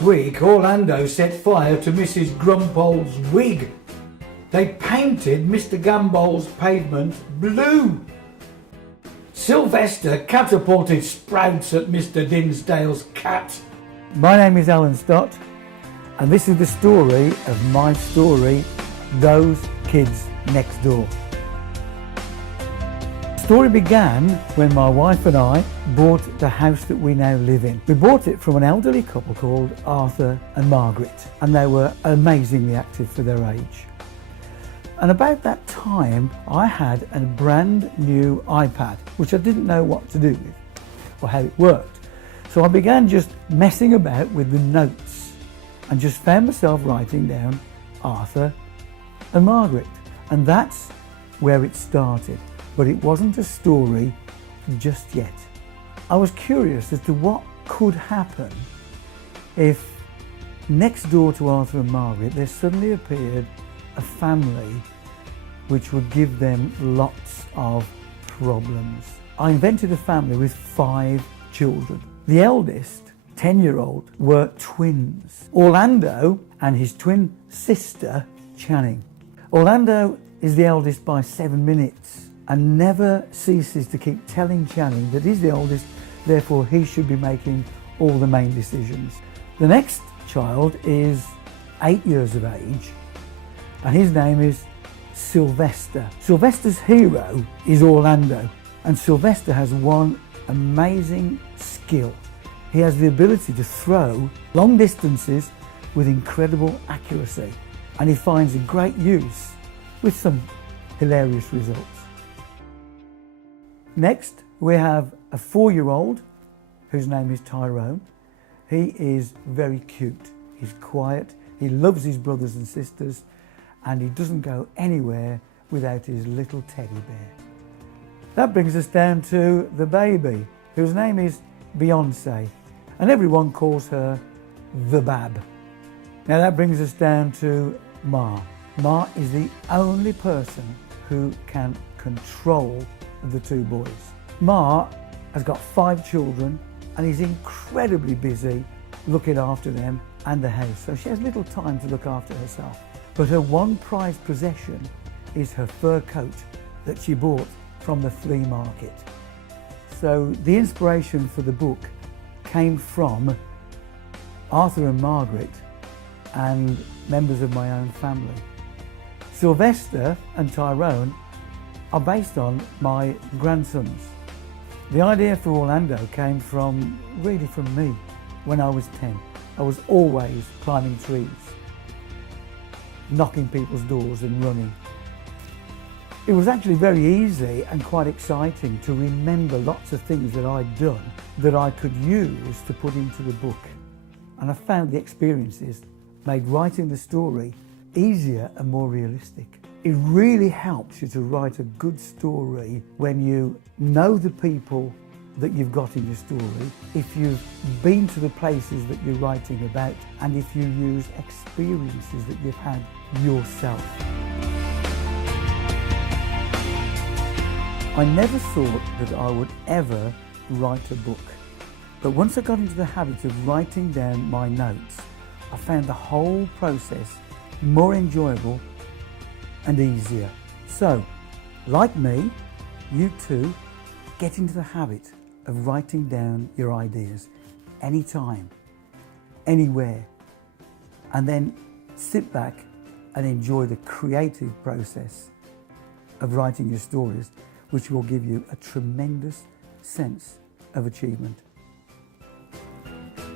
Last week, Orlando set fire to Mrs. Grumpole's wig. They painted Mr. Gambol's pavement blue. Sylvester catapulted sprouts at Mr. Dinsdale's cat. My name is Alan Stott, and this is the story of my story, Those Kids Next Door. The story began when my wife and I bought the house that we now live in. We bought it from an elderly couple called Arthur and Margaret, and they were amazingly active for their age. And about that time, I had a brand new iPad, which I didn't know what to do with or how it worked. So I began just messing about with the notes and just found myself writing down Arthur and Margaret. And that's where it started. But it wasn't a story just yet. I was curious as to what could happen if next door to Arthur and Margaret there suddenly appeared a family which would give them lots of problems. I invented a family with 5 children. The eldest, 10-year-old, were twins, Orlando and his twin sister, Channing. Orlando is the eldest by 7 minutes and never ceases to keep telling Channing that he's the oldest, therefore he should be making all the main decisions. The next child is 8 years of age, and his name is Sylvester. Sylvester's hero is Orlando, and Sylvester has one amazing skill. He has the ability to throw long distances with incredible accuracy, and he finds a great use with some hilarious results. Next, we have a 4-year-old whose name is Tyrone. He is very cute. He's quiet. He loves his brothers and sisters, and he doesn't go anywhere without his little teddy bear. That brings us down to the baby, whose name is Beyonce, and everyone calls her the Bab. Now that brings us down to Ma. Ma is the only person who can control the 2 boys. Ma has got 5 children and is incredibly busy looking after them and the house, so she has little time to look after herself. But her one prized possession is her fur coat that she bought from the flea market. So the inspiration for the book came from Arthur and Margaret and members of my own family. Sylvester and Tyrone are based on my grandsons. The idea for Orlando came really from me when I was 10. I was always climbing trees, knocking people's doors and running. It was actually very easy and quite exciting to remember lots of things that I'd done that I could use to put into the book. And I found the experiences made writing the story easier and more realistic. It really helps you to write a good story when you know the people that you've got in your story, if you've been to the places that you're writing about, and if you use experiences that you've had yourself. I never thought that I would ever write a book, but once I got into the habit of writing down my notes, I found the whole process more enjoyable and easier. So, like me, you too, get into the habit of writing down your ideas anytime, anywhere, and then sit back and enjoy the creative process of writing your stories, which will give you a tremendous sense of achievement.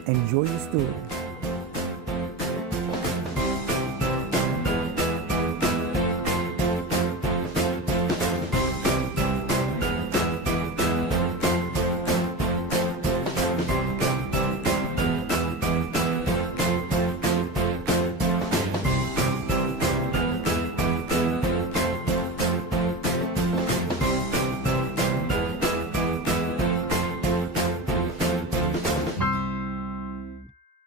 Enjoy your story.